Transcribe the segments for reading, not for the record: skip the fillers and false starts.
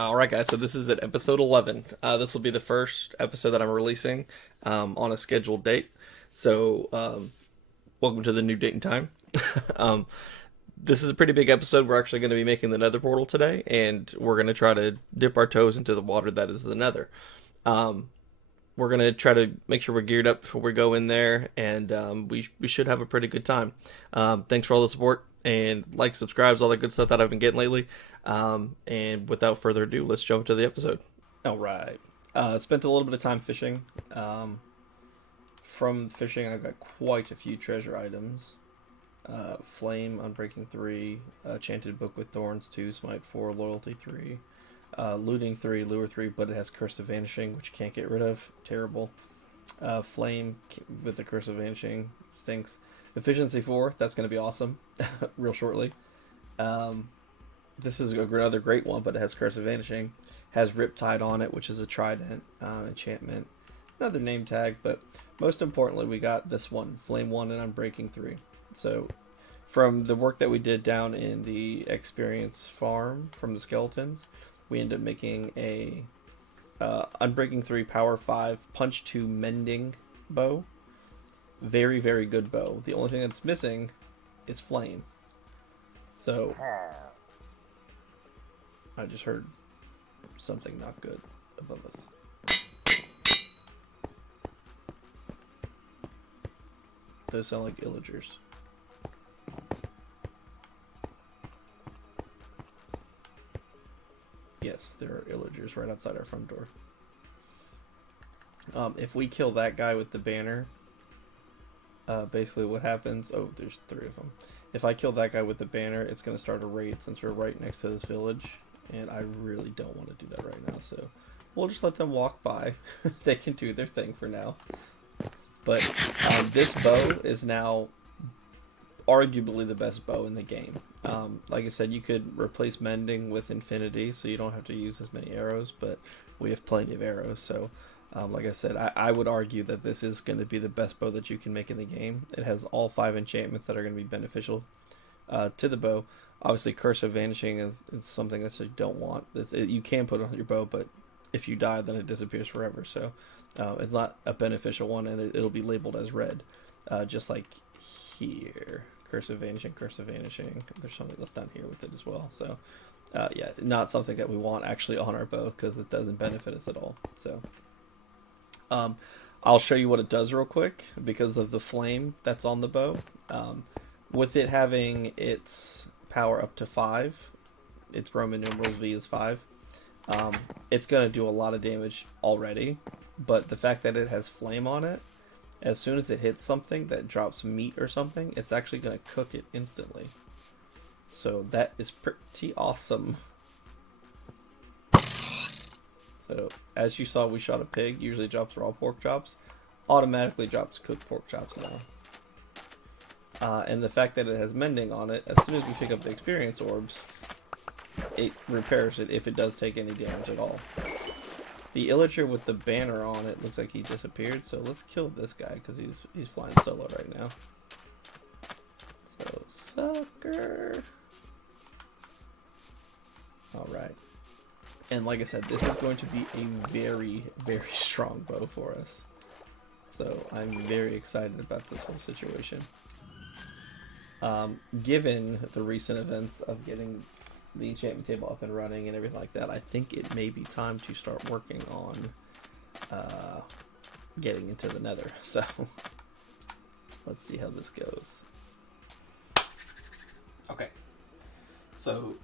All right, guys. So this is at episode 11. This will be the first episode that I'm releasing on a scheduled date. So welcome to the new date and time. um, this is a pretty big episode. We're actually going to be making the Nether portal today, and we're going to try to dip our toes into the water that is the Nether. Um, we're going to try to make sure we're geared up before we go in there, and we should have a pretty good time. Thanks for all the support and like, subscribes, all that good stuff that I've been getting lately. And without further ado, let's jump into the episode. All right. Spent a little bit of time fishing. From fishing, I've got quite a few treasure items. Flame, Unbreaking 3, Enchanted Book with Thorns 2, Smite 4, Loyalty 3, Looting 3, Lure 3, but it has Curse of Vanishing, which you can't get rid of. Terrible. Flame with the Curse of Vanishing stinks. Efficiency 4, that's going to be awesome real shortly. This is another great one, but it has Curse of Vanishing. Has Riptide on it, which is a trident enchantment. Another name tag, but most importantly, we got this one, Flame 1 and Unbreaking 3. So, from the work that we did down in the experience farm from the skeletons, we ended up making a Unbreaking 3 Power 5 Punch 2 Mending bow. Very, very good bow. The only thing that's missing is Flame. So, I just heard something not good above us. Those sound like illagers. Yes, there are illagers right outside our front door. If we kill that guy with the banner, basically what happens... Oh, there's 3 of them. If I kill that guy with the banner, it's going to start a raid since we're right next to this village. And I really don't want to do that right now, so we'll just let them walk by. They can do their thing for now. But this bow is now arguably the best bow in the game. Like I said, you could replace Mending with Infinity, so you don't have to use as many arrows, but we have plenty of arrows, so like I said, I would argue that this is going to be the best bow that you can make in the game. It has all 5 enchantments that are going to be beneficial to the bow. Obviously, Curse of Vanishing is something that you don't want. You can put it on your bow, but if you die, then it disappears forever. So it's not a beneficial one, and it'll be labeled as red, just like here. Curse of Vanishing, Curse of Vanishing. There's something else down here with it as well. So yeah, not something that we want actually on our bow because it doesn't benefit us at all. So I'll show you what it does real quick because of the flame that's on the bow. With it having its power up to 5, its Roman numerals V is 5, it's going to do a lot of damage already, but the fact that it has flame on it, as soon as it hits something that drops meat or something, it's actually going to cook it instantly. So that is pretty awesome. So as you saw, we shot a pig, usually drops raw pork chops, automatically drops cooked pork chops now. And the fact that it has Mending on it, as soon as we pick up the experience orbs, it repairs it if it does take any damage at all. The illager with the banner on it looks like he disappeared, so let's kill this guy because he's flying solo right now. So, sucker! Alright. And like I said, this is going to be a very, very strong bow for us. So I'm very excited about this whole situation. Given the recent events of getting the enchantment table up and running and everything like that, I think it may be time to start working on getting into the Nether. So let's see how this goes. Okay, so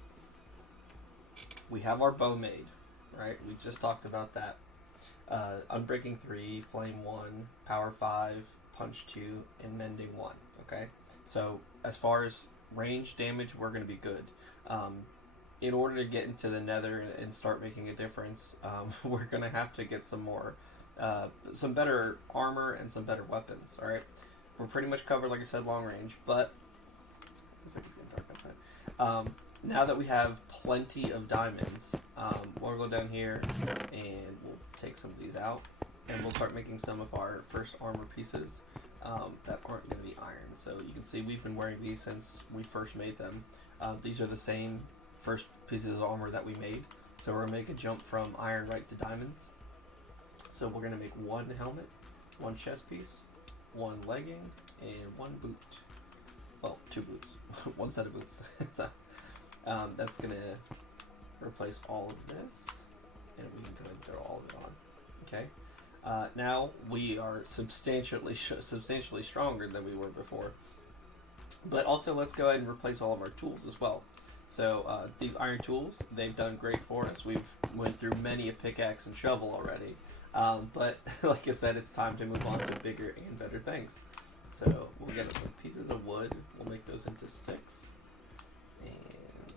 we have our bow made, right? We just talked about that. Unbreaking 3, Flame 1, Power 5, Punch 2, and Mending 1, okay? So as far as range damage, we're going to be good. In order to get into the Nether and start making a difference, we're going to have to get some some better armor and some better weapons, alright? We're pretty much covered, like I said, long range, but looks like it's getting dark outside. Now that we have plenty of diamonds, we'll go down here and we'll take some of these out, and we'll start making some of our first armor pieces that aren't going to be iron. So you can see we've been wearing these since we first made them. These are the same first pieces of armor that we made. So we're going to make a jump from iron right to diamonds. So we're going to make one helmet, one chest piece, one legging, and one boot. Well, two boots. One set of boots. That's going to replace all of this. And we can go ahead and throw all of it on. Okay. Now we are substantially stronger than we were before. But also let's go ahead and replace all of our tools as well. So these iron tools, they've done great for us. We've went through many a pickaxe and shovel already. But like I said, it's time to move on to bigger and better things. So we'll get us some pieces of wood. We'll make those into sticks. And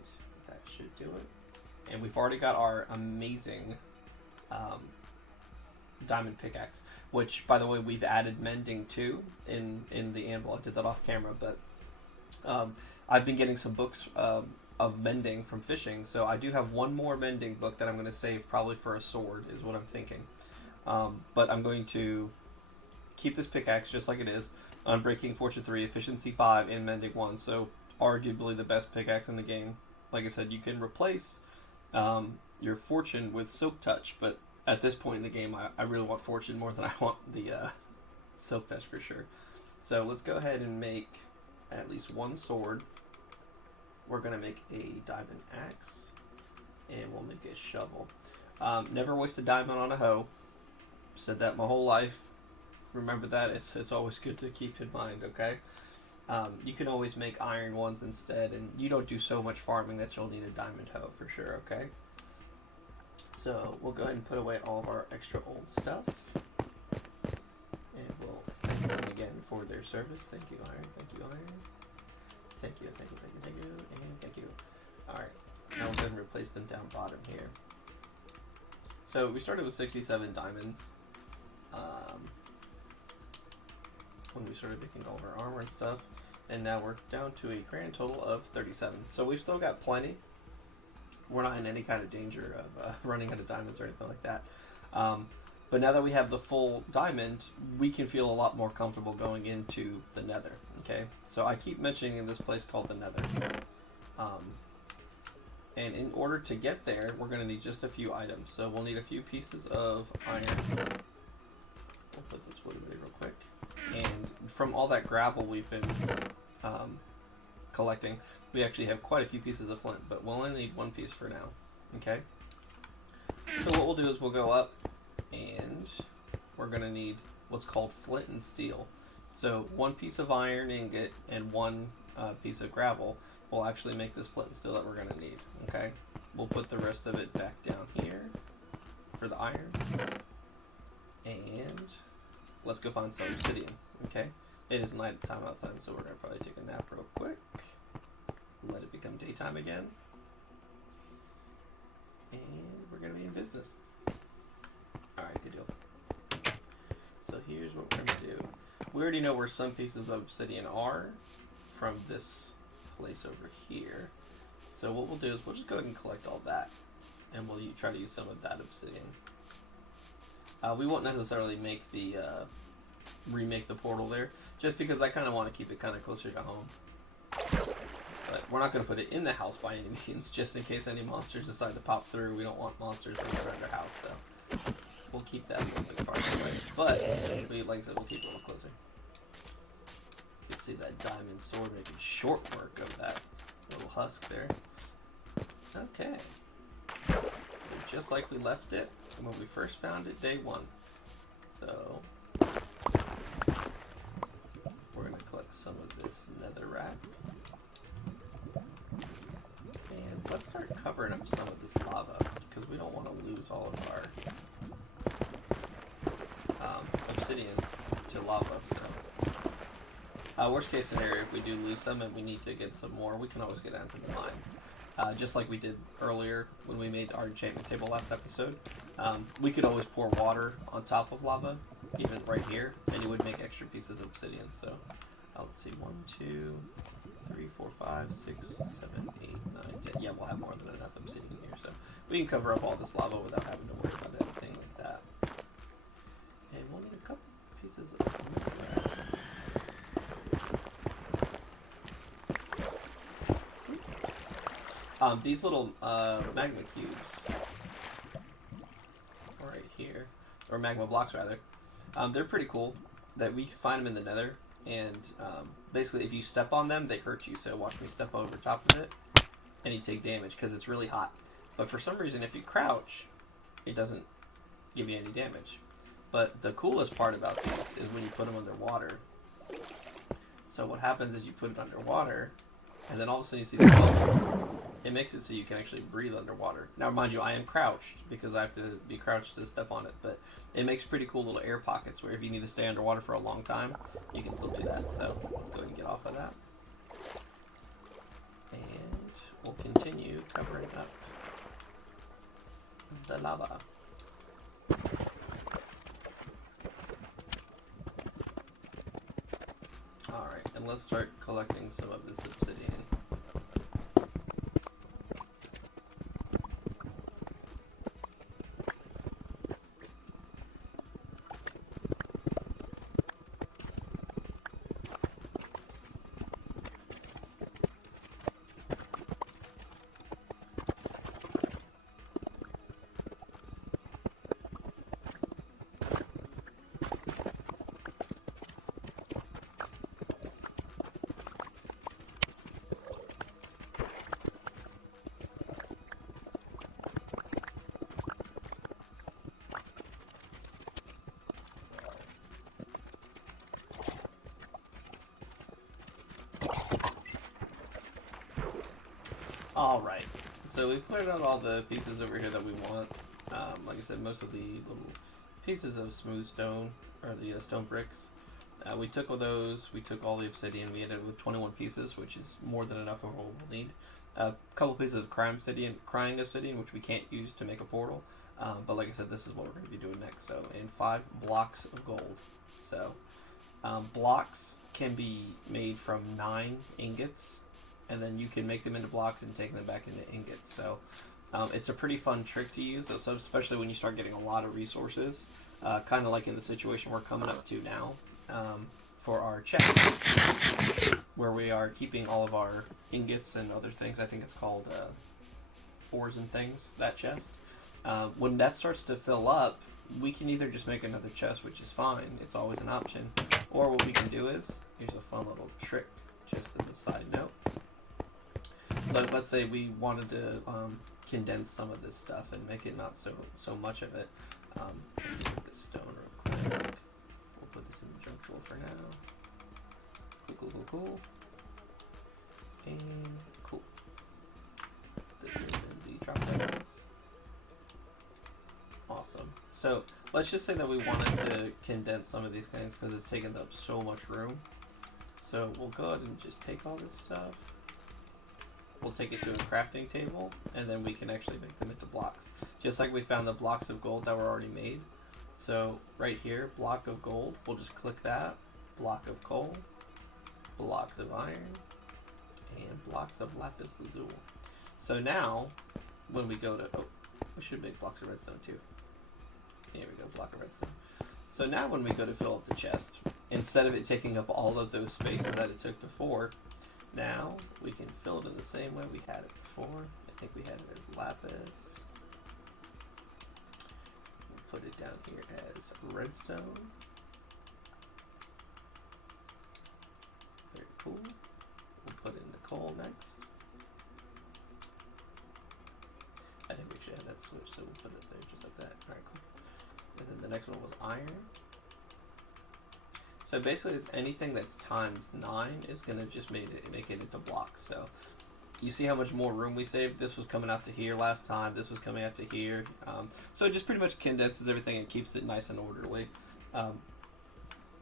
that should do it. And we've already got our amazing diamond pickaxe, which, by the way, we've added mending to in the anvil. I did that off camera, but I've been getting some books of mending from fishing, so I do have one more mending book that I'm going to save probably for a sword, is what I'm thinking. But I'm going to keep this pickaxe just like it is. Unbreaking Fortune 3, Efficiency 5, and Mending 1, so arguably the best pickaxe in the game. Like I said, you can replace your Fortune with Silk Touch, but at this point in the game, I really want Fortune more than I want the Silk Touch for sure. So let's go ahead and make at least one sword. We're going to make a diamond axe, and we'll make a shovel. Never waste a diamond on a hoe. Said that my whole life. Remember that. It's always good to keep in mind, okay? You can always make iron ones instead, and you don't do so much farming that you'll need a diamond hoe for sure, okay? So we'll go ahead and put away all of our extra old stuff. And we'll thank them again for their service. Thank you, iron. Thank you, iron. Thank you, thank you, thank you, thank you, and thank you. Alright, now we'll go ahead and replace them down bottom here. So we started with 67 diamonds. When we started making all of our armor and stuff. And now we're down to a grand total of 37. So we've still got plenty. We're not in any kind of danger of running out of diamonds or anything like that. But now that we have the full diamond, we can feel a lot more comfortable going into the nether. Okay, so I keep mentioning this place called the nether. And in order to get there, we're going to need just a few items. So we'll need a few pieces of iron. We'll put this wood away real quick. And from all that gravel we've been collecting, we actually have quite a few pieces of flint, but we'll only need one piece for now. Okay? So what we'll do is we'll go up, and we're going to need what's called flint and steel. So one piece of iron ingot and one piece of gravel will actually make this flint and steel that we're going to need. Okay? We'll put the rest of it back down here for the iron. And let's go find some obsidian. Okay? It is night time outside, so we're going to probably take a nap real quick. Let it become daytime again. And we're going to be in business. Alright, good deal. So here's what we're going to do. We already know where some pieces of obsidian are from this place over here. So what we'll do is we'll just go ahead and collect all that. And we'll try to use some of that obsidian. We won't necessarily make the remake the portal there, just because I kind of want to keep it kind of closer to home. But we're not going to put it in the house by any means, just in case any monsters decide to pop through. We don't want monsters running around our house, so we'll keep that a little bit farther away. But, like I said, we'll keep it a little closer. You can see that diamond sword making short work of that little husk there. Okay. So just like we left it when we first found it, day one. So we're going to collect some of this netherrack. And let's start covering up some of this lava, because we don't want to lose all of our obsidian to lava. So worst case scenario, if we do lose some and we need to get some more, we can always get down to the mines. Just like we did earlier when we made our enchantment table last episode. We could always pour water on top of lava, even right here, and it would make extra pieces of obsidian. So let's see, 1, 2, 3, 4, 5, 6, 7, 8, 9, 10. Yeah, we'll have more than enough obsidian here, so we can cover up all this lava without having to worry about anything like that. And we'll need a couple pieces of these little magma cubes or magma blocks rather. They're pretty cool. That we find them in the Nether, and basically if you step on them, they hurt you. So watch me step over top of it, and you take damage because it's really hot. But for some reason, if you crouch, it doesn't give you any damage. But the coolest part about these is when you put them underwater. So what happens is you put it underwater, and then all of a sudden you see the bubbles. It makes it so you can actually breathe underwater. Now, mind you, I am crouched because I have to be crouched to step on it, but it makes pretty cool little air pockets where if you need to stay underwater for a long time, you can still do that. So let's go ahead and get off of that. And we'll continue covering up the lava. Alright, and let's start collecting some of this obsidian. Alright, so we've cleared out all the pieces over here that we want. Like I said, most of the little pieces of smooth stone, or the stone bricks, we took all those, we took all the obsidian, we ended up with 21 pieces, which is more than enough of what we'll need. A couple pieces of crying obsidian, which we can't use to make a portal, but like I said, this is what we're going to be doing next. So, and 5 blocks of gold. So, blocks can be made from 9 ingots, and then you can make them into blocks and take them back into ingots. So it's a pretty fun trick to use, so especially when you start getting a lot of resources, kind of like in the situation we're coming up to now for our chest, where we are keeping all of our ingots and other things. I think it's called ores and things, that chest. When that starts to fill up, we can either just make another chest, which is fine, it's always an option, or what we can do is, here's a fun little trick, just as a side note. So let's say we wanted to condense some of this stuff and make it not so much of it. Get this stone real quick. We'll put this in the junk drawer for now. Cool. And cool. This is in the drop downs. Awesome. So let's just say that we wanted to condense some of these things because it's taking up so much room. So we'll go ahead and just take all this stuff. We'll take it to a crafting table, and then we can actually make them into blocks. Just like we found the blocks of gold that were already made. So right here, block of gold, we'll just click that. Block of coal, blocks of iron, and blocks of lapis lazuli. So now, when we go to, we should make blocks of redstone too. Here we go, block of redstone. So now when we go to fill up the chest, instead of it taking up all of those spaces that it took before, now we can fill it in the same way we had it before. I think we had it as lapis. We'll put it down here as redstone. Very cool. We'll put in the coal next. I think we should have that switch, so we'll put it there just like that. Alright, cool. And then the next one was iron. So basically, it's anything that's times 9 is going to just make it into blocks. So you see how much more room we saved? This was coming out to here last time. This was coming out to here. So it just pretty much condenses everything and keeps it nice and orderly.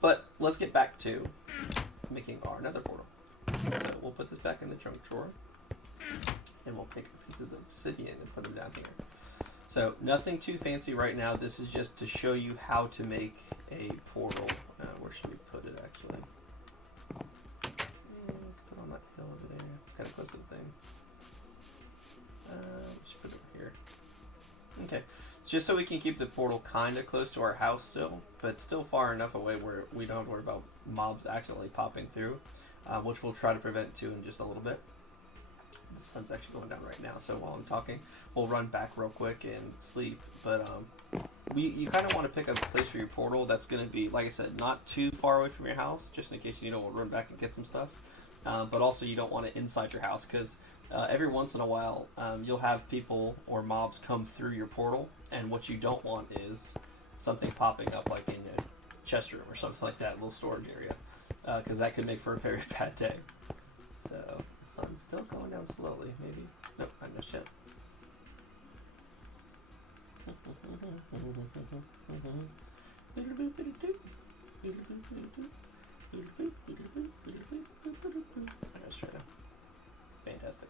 But let's get back to making our nether portal. So we'll put this back in the junk drawer. And we'll take pieces of obsidian and put them down here. So nothing too fancy right now. This is just to show you how to make a portal. Where should we put it actually? Put on that hill over there. It's kind of close to the thing. Just put it over here. Okay. It's just so we can keep the portal kind of close to our house still, but still far enough away where we don't have to worry about mobs accidentally popping through, which we'll try to prevent too in just a little bit. the sun's actually going down right now, so while I'm talking, we'll run back real quick and sleep. But you kind of want to pick a place for your portal that's going to be, like I said, not too far away from your house, just in case you don't want to run back and get some stuff. But also you don't want it inside your house, because every once in a while you'll have people or mobs come through your portal, and what you don't want is something popping up like in a chest room or something like that, a little storage area, because that could make for a very bad day. So the sun's still going down slowly, maybe. Nope, not just yet. Let's try to. Fantastic.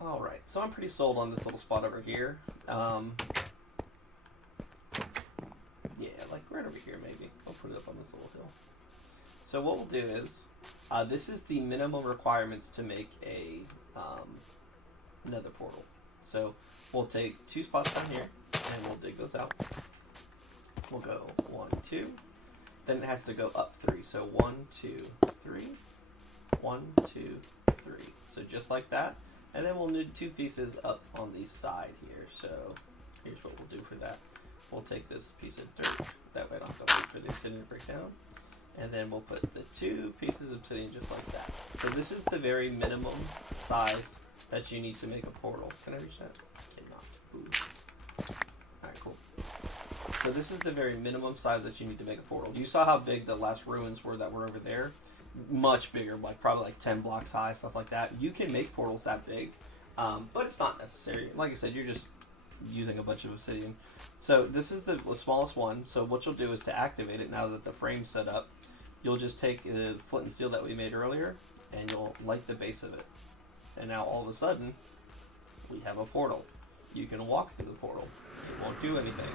All right, so I'm pretty sold on this little spot over here. Yeah, like right over here maybe. I'll put it up on this little hill. So what we'll do is, this is the minimum requirements to make a nether portal. So we'll take 2 spots down here, and we'll dig those out. We'll go 1, 2. Then it has to go up 3. So 1, 2, 3. 1, 2, 3. So just like that. And then we'll need 2 pieces up on the side here. So here's what we'll do for that. We'll take this piece of dirt. That way I don't have to wait for the obsidian to break down. And then we'll put the 2 pieces of obsidian just like that. So this is the very minimum size that you need to make a portal. Can I reach that? Cannot. Ooh. Alright, cool. So this is the very minimum size that you need to make a portal. You saw how big the last ruins were that were over there. Much bigger, like probably like 10 blocks high, stuff like that. You can make portals that big, but it's not necessary. Like I said, you're just using a bunch of obsidian. So this is the smallest one. So what you'll do is to activate it, now that the frame's set up, you'll just take the flint and steel that we made earlier, and you'll light the base of it. And now all of a sudden, we have a portal. You can walk through the portal. It won't do anything.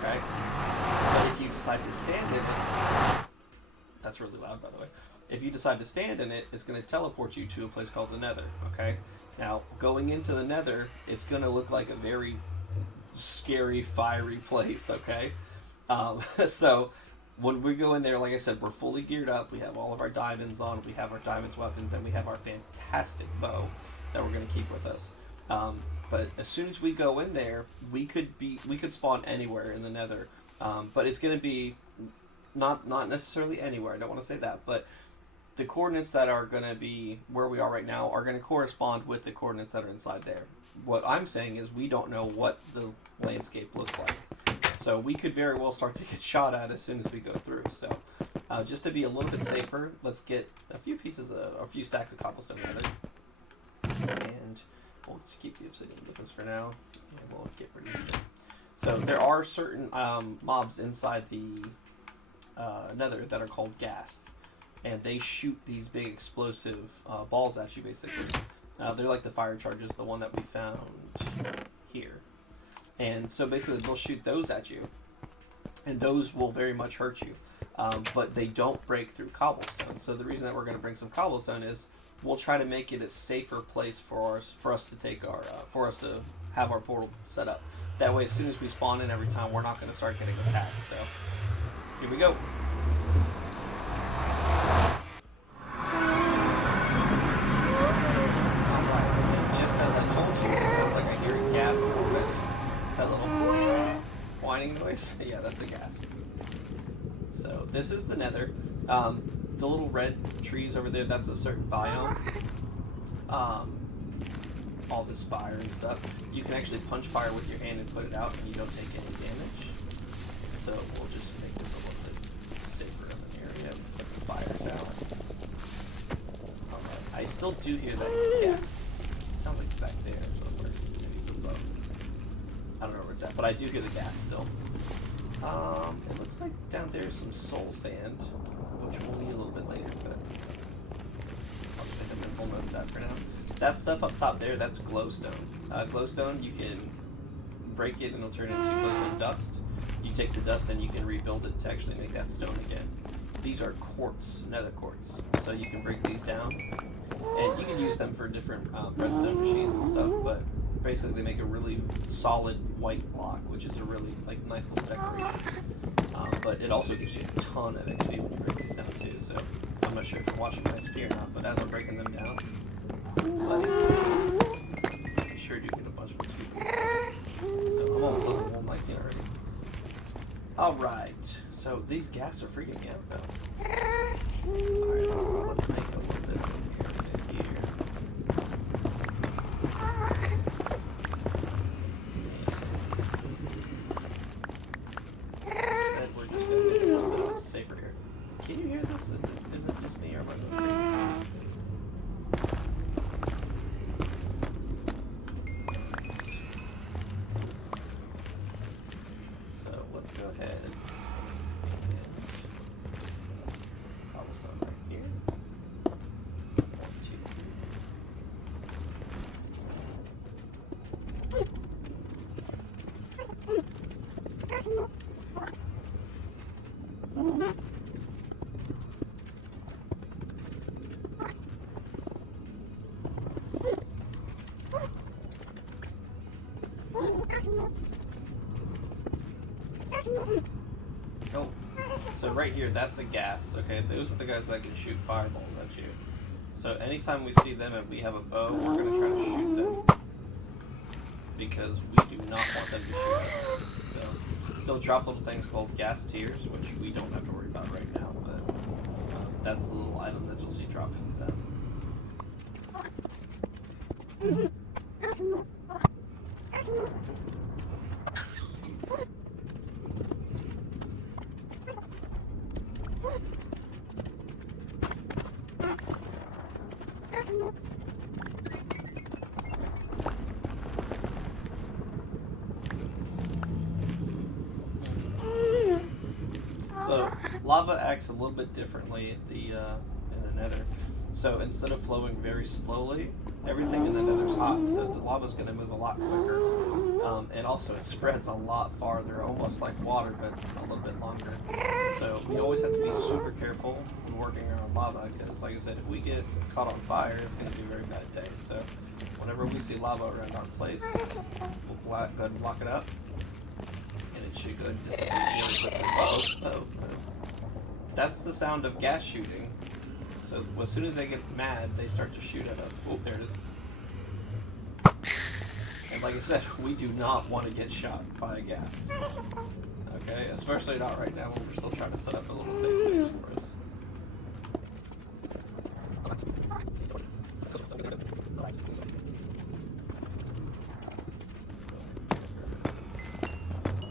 Okay? But if you decide to stand in it, that's really loud, by the way. If you decide to stand in it, it's going to teleport you to a place called the Nether. Okay? Now, going into the Nether, it's going to look like a very scary, fiery place. Okay? So when we go in there, like I said, we're fully geared up. We have all of our diamonds on. We have our diamonds weapons, and we have our fantastic bow that we're going to keep with us. But as soon as we go in there, we could spawn anywhere in the Nether. But it's going to be not necessarily anywhere. I don't want to say that, but the coordinates that are going to be where we are right now are going to correspond with the coordinates that are inside there. What I'm saying is we don't know what the landscape looks like. So we could very well start to get shot at as soon as we go through. So just to be a little bit safer, let's get a few stacks of cobblestone together. And we'll just keep the obsidian with us for now. And we'll get rid of it. So there are certain mobs inside the Nether that are called ghast. And they shoot these big explosive balls at you, basically. They're like the fire charges, the one that we found here. And so basically they'll shoot those at you, and those will very much hurt you, but they don't break through cobblestone. So the reason that we're going to bring some cobblestone is we'll try to make it a safer place for us to have our portal set up. That way, as soon as we spawn in every time, we're not going to start getting attacked. So here we go. Noise. Yeah, that's a ghast. So this is the Nether. The little red trees over there, that's a certain biome. All this fire and stuff. You can actually punch fire with your hand and put it out, and you don't take any damage. So we'll just make this a little bit safer of an area. Put the fires out. Alright, I still do hear that ghast. It sounds like it's back there somewhere. Maybe it's above. I don't know where it's at, but I do hear the ghast still. It looks like down there is some soul sand, which we'll need a little bit later, but I'll just make a mental note of that for now. That stuff up top there, that's glowstone. Glowstone, you can break it and it'll turn into glowstone dust. You take the dust and you can rebuild it to actually make that stone again. These are quartz, nether quartz, so you can break these down, and you can use them for different redstone machines and stuff, but basically they make a really solid white block, which is a really nice little decoration. But it also gives you a ton of XP when you break these down too. So I'm not sure if you're watching my XP or not, but as I'm breaking them down, buddy, you sure do get a bunch of XP. So I'm almost level 119 already. Alright, so these gas are freaking me out though. Alright, let's make a little bit of here. Said we're just gonna make it a little bit safer here. Can you hear this? Is it just me or am I going? So let's go ahead and cobblestone right here. 1, 2, 3. Oh, so right here, that's a ghast. Okay, those are the guys that can shoot fireballs at you. So anytime we see them and we have a bow, we're gonna try to shoot them because we do not want them to shoot us. So they'll drop little things called gas tears, which we don't have to worry about right now, but that's the little item that you'll see drop from them. So lava acts a little bit differently in the Nether. So instead of flowing very slowly, everything in the Nether's hot, so the lava's going to move a lot quicker, and also it spreads a lot farther, almost like water, but a little bit longer. So we always have to be super careful when working around lava, because like I said, if we get caught on fire, it's going to be a very bad day. So whenever we see lava around our place, we'll go ahead and block it up, and it should go and disappear really quickly. Oh. That's the sound of gas shooting. So as soon as they get mad, they start to shoot at us. Oh, there it is. And like I said, we do not want to get shot by a gas. Okay, especially not right now when we're still trying to set up a little safe space for us.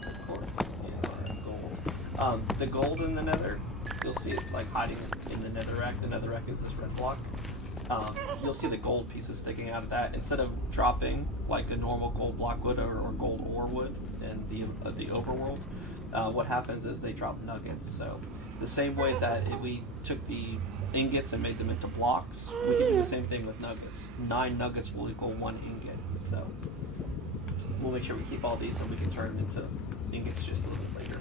Of course, yeah, gold. The gold in the Nether, you'll see it like hiding in the netherrack. The netherrack is this red block. You'll see the gold pieces sticking out of that. Instead of dropping like a normal gold block would or gold ore would in the overworld, what happens is they drop nuggets. So the same way that if we took the ingots and made them into blocks, we can do the same thing with nuggets. 9 nuggets will equal 1 ingot. So we'll make sure we keep all these and we can turn them into ingots just a little bit later.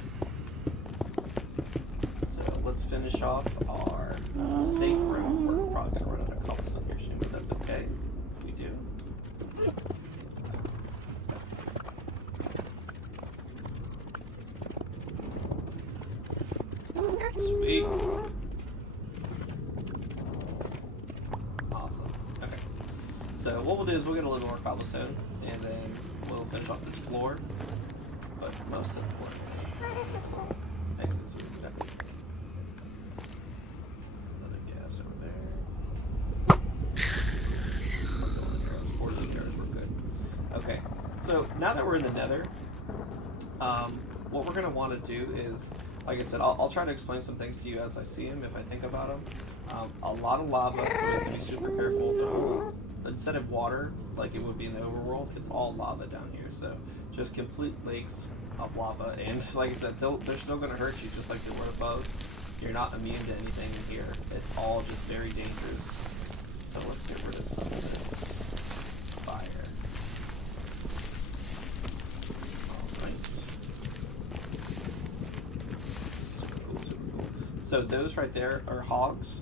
Let's finish off our safe room. We're probably going to run out of cobblestone here soon, but that's okay if we do. Sweet. Awesome. Okay. So what we'll do is we'll get a little more cobblestone, and then we'll finish off this floor. But most importantly, exits we can definitely. Okay, so now that we're in the Nether, what we're going to want to do is, like I said, I'll try to explain some things to you as I see them, if I think about them. A lot of lava, so we have to be super careful. Instead of water, like it would be in the overworld, it's all lava down here. So just complete lakes of lava, and like I said, they're still going to hurt you just like they were above. You're not immune to anything in here. It's all just very dangerous. So let's get rid of some of this fire. So those right there are hogs.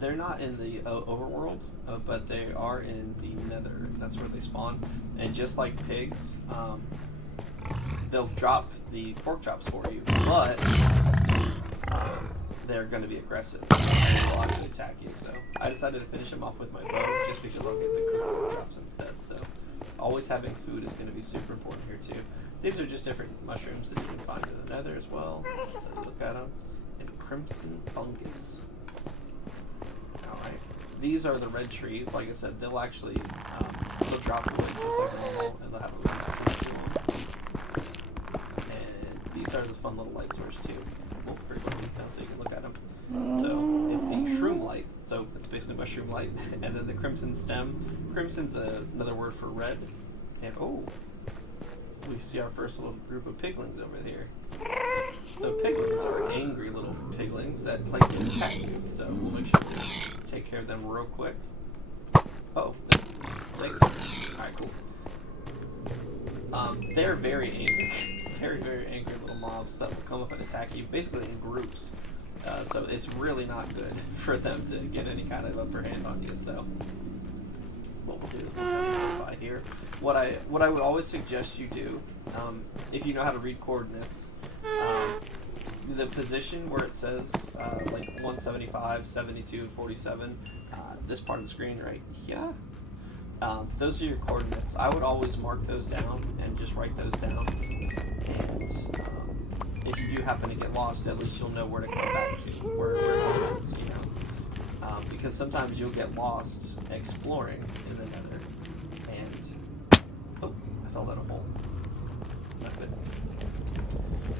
They're not in the overworld, but they are in the Nether. That's where they spawn. And just like pigs, they'll drop the pork chops for you, but they're going to be aggressive and will actually attack you. So I decided to finish them off with my bow just because I'll get the cookie drops instead. So always having food is going to be super important here too. These are just different mushrooms that you can find in the nether as well. So look at them. And crimson fungus. Alright. These are the red trees. Like I said, they'll actually they'll drop wood just like normal, and they'll have a really nice life to them. And these are the fun little light source too. We'll break one of these down so you can look at them. So it's the shroom light. So it's basically mushroom light. And then the crimson stem. Crimson's another word for red. And oh, we see our first little group of piglings over here. So piglings are angry little piglings that like to attack you. So we'll make sure to take care of them real quick. Oh, thanks. Alright, cool. They're very angry. Very angry little mobs that will come up and attack you, basically in groups. So it's really not good for them to get any kind of upper hand on you. So what we'll do is we'll kind of stay by here. What I would always suggest you do, if you know how to read coordinates, the position where it says like 175, 72, and 47, this part of the screen right here, those are your coordinates. I would always mark those down and just write those down. And if you do happen to get lost, at least you'll know where to come back to, where it is, you know. Because sometimes you'll get lost exploring in the nether, and oh, I fell down a hole. Not good.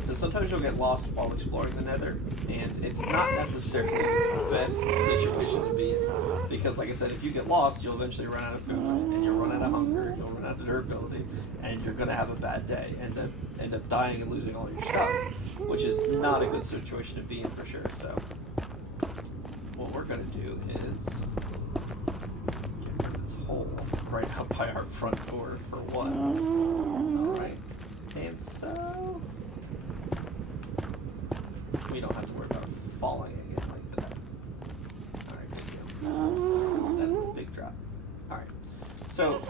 So sometimes you'll get lost while exploring the nether, and it's not necessarily the best situation to be in. Because like I said, if you get lost, you'll eventually run out of food, and you'll run out of hunger, you'll run out of durability, and you're going to have a bad day, end up dying and losing all your stuff, which is not a good situation to be in for sure. So what we're going to do is get rid of this hole right out by our front door for one. Alright, and so we don't have to worry about falling again like that. Alright, good deal. That's a big drop. Alright, so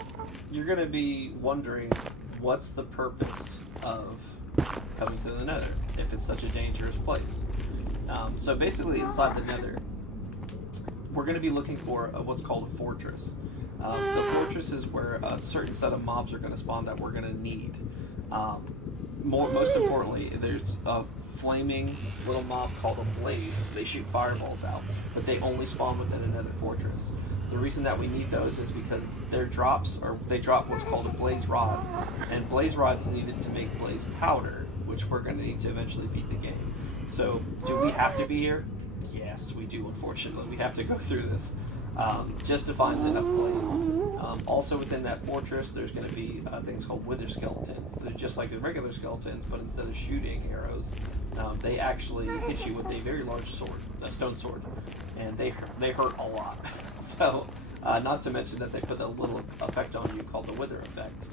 you're going to be wondering what's the purpose of coming to the nether if it's such a dangerous place. So basically inside the nether, we're going to be looking for what's called a fortress. The fortress is where a certain set of mobs are going to spawn that we're going to need. Most importantly, there's a flaming little mob called a blaze. They shoot fireballs out, but they only spawn within another fortress. The reason that we need those is because they drop what's called a blaze rod, and blaze rod's needed to make blaze powder, which we're going to need to eventually beat the game. So, do we have to be here? Yes, we do, unfortunately. We have to go through this just to find enough blaze. Also within that fortress, there's going to be things called wither skeletons. They're just like the regular skeletons, but instead of shooting arrows, they actually hit you with a very large sword, a stone sword, and they hurt a lot. So, not to mention that they put a little effect on you called the wither effect,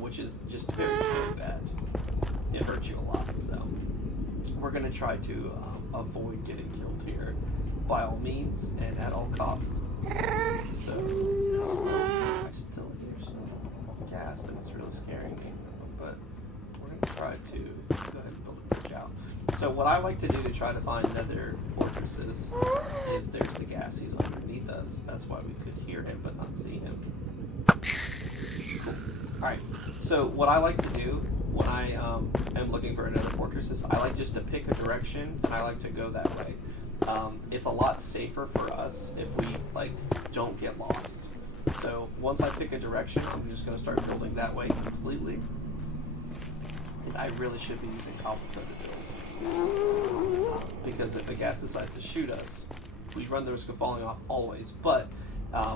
which is just very bad. It hurts you a lot, so we're going to try to avoid getting killed here by all means and at all costs. So I still hear some gas and it's really scaring me, but we're going to try to go ahead and build a bridge out. So what I like to do to try to find nether fortresses is there's the gas. He's underneath us. That's why we could hear him but not see him. Cool. Alright, so what I like to do when I am looking for another fortresses, I like just to pick a direction and I like to go that way. It's a lot safer for us if we don't get lost. So once I pick a direction, I'm just going to start building that way completely. And I really should be using cobblestone to build. Because if a gas decides to shoot us, we run the risk of falling off always. But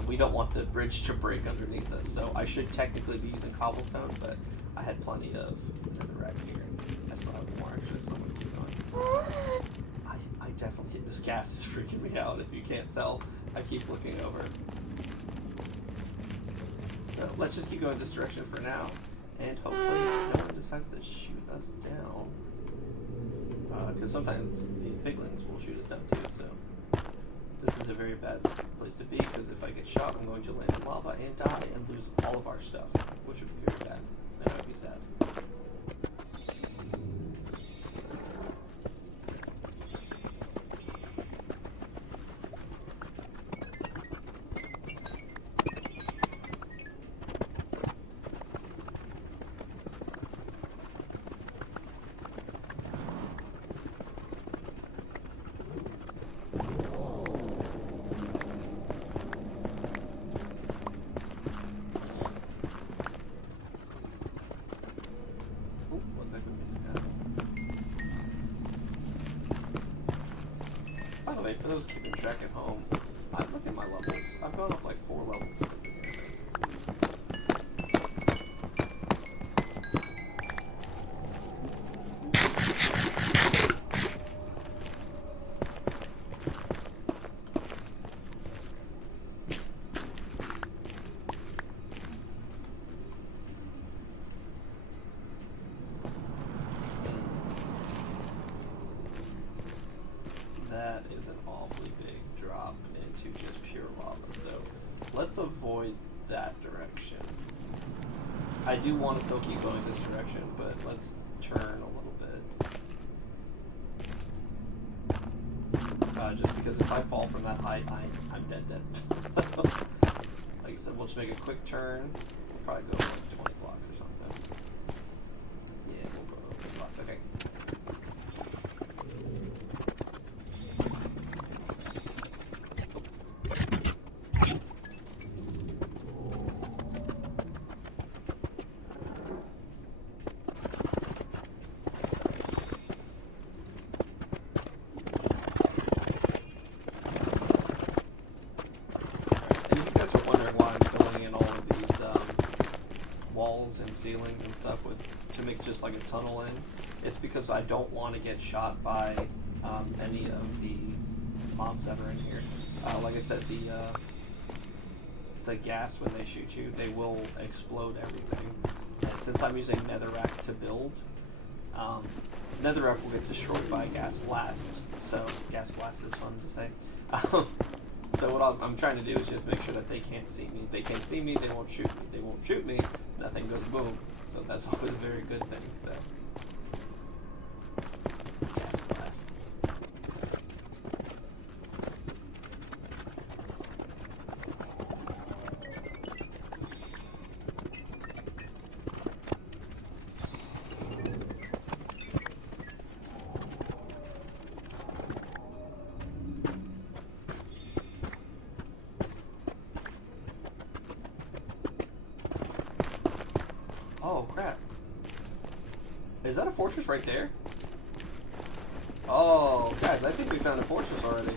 we don't want the bridge to break underneath us. So I should technically be using cobblestone, but I had plenty of netherrack here. I still have more actually, so I'm going to keep going. I definitely, this gas is freaking me out if you can't tell. I keep looking over. So let's just keep going this direction for now. And hopefully no one decides to shoot us down. Because sometimes the piglings will shoot us down too, so this is a very bad place to be, because if I get shot, I'm going to land in lava and die and lose all of our stuff, which would be very bad. That would be sad. For those keeping track at home, I look at my levels. I've gone up like 4 levels in the beginning. That is an awfully big drop into just pure lava, so let's avoid that direction. I do want to still keep going this direction, but let's turn a little bit. Just because if I fall from that height, I'm dead. Like I said, we'll just make a quick turn. We'll probably go like 20 blocks or something. Yeah, we'll go 20 blocks, okay. And you guys are wondering why I'm filling in all of these walls and ceilings and stuff to make just like a tunnel in. It's because I don't want to get shot by any of the mobs that are in here. Like I said, the gas when they shoot you, they will explode everything. And since I'm using netherrack to build, netherrack will get destroyed by a gas blast. So gas blast is fun to say. So what I'm trying to do is just make sure that they can't see me. They can't see me, they won't shoot me. They won't shoot me, nothing goes boom. So that's always a very good thing. So gas blast. Oh crap. Is that a fortress right there? Oh, guys, I think we found a fortress already.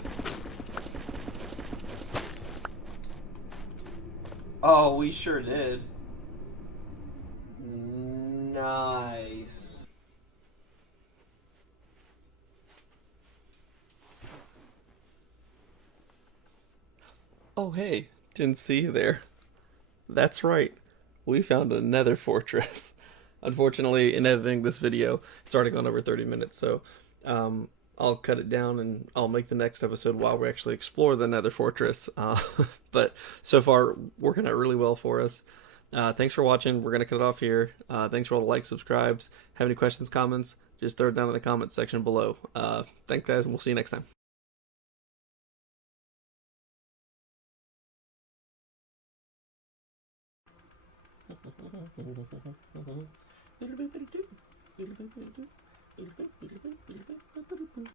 Oh, we sure did. Nice. Oh, hey, didn't see you there. That's right. We found another fortress. Unfortunately, in editing this video, it's already gone over 30 minutes, so I'll cut it down and I'll make the next episode while we actually explore the nether fortress. But so far, working out really well for us. Thanks for watching. We're going to cut it off here. Thanks for all the likes, subscribes. Have any questions, comments? Just throw it down in the comments section below. Thanks, guys, and we'll see you next time.